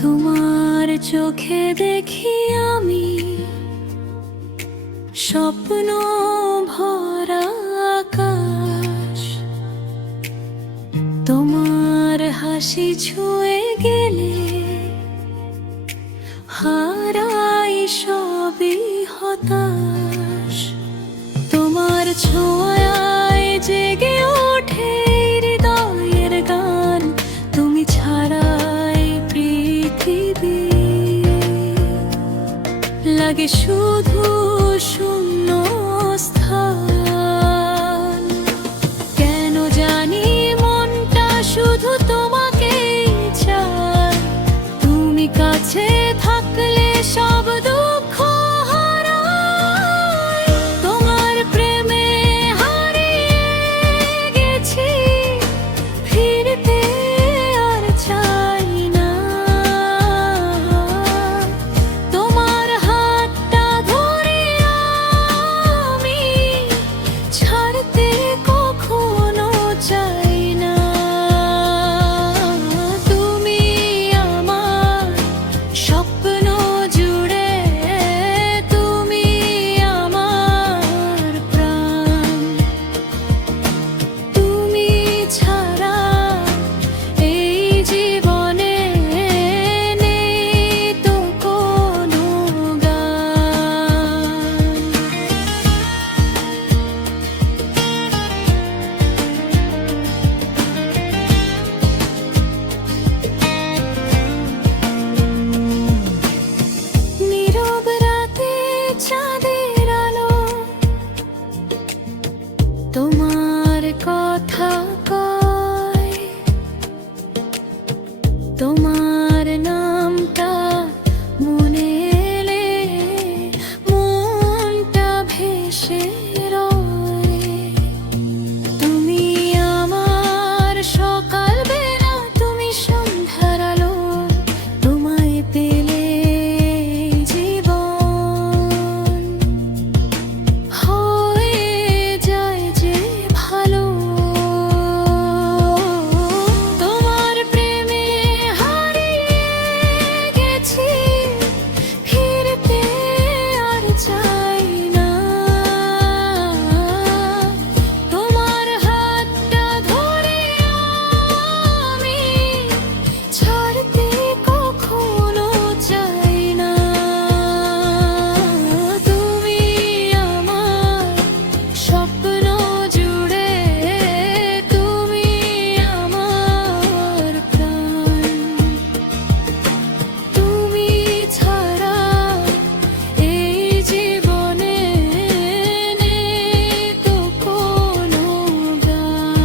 তোমার চোখে দেখি আমি স্বপ্ন ভরা আকাশ, তোমার হাসি ছুঁয়ে গেলে হারাই সবই হতাশ। তোমার ছোঁয়ায় জেগে ওঠে হৃদয়ের গান, তুমি ছাড়াই পৃথিবী লাগে শুধু শূন্য স্থান। কেন জানি মনটা শুধু তোমাকেই চায়, তুমি কাছে থাকলে সব দুঃখ হারায়। তোমার প্রেমে হারিয়ে গেছি, ফিরতে আর চাই না। তোমার হাতটা ধরে আমি ছাড়তে কখনো চাই না। তুমি আমার স্বপ্ন জুড়ে, তুমি আমার প্রাণ। তুমি ছাড়া এই জীবনে নেই তো কোনো গান। নীরব রাতে চাঁদের আলো তোমার কথা কয়, তোমার নামটা মনে এলে মনটা ভেসে রয়। তুমি আমার সকাল বেলা, তুমি সন্ধ্যার আলো, তোমায় পেলে জীবন হয়ে যায় যে ভালো। তোমার প্রেমে হারিয়ে গেছি, ফিরতে আর চাই না। তোমার হাতটা ধরে আমি ছাড়তে কখনো চাই না। তুমি আমার স্বপ্ন জুড়ে, তুমি আমার প্রাণ। তুমি ছাড়া এই জীবনে নেই তো কোনো গান।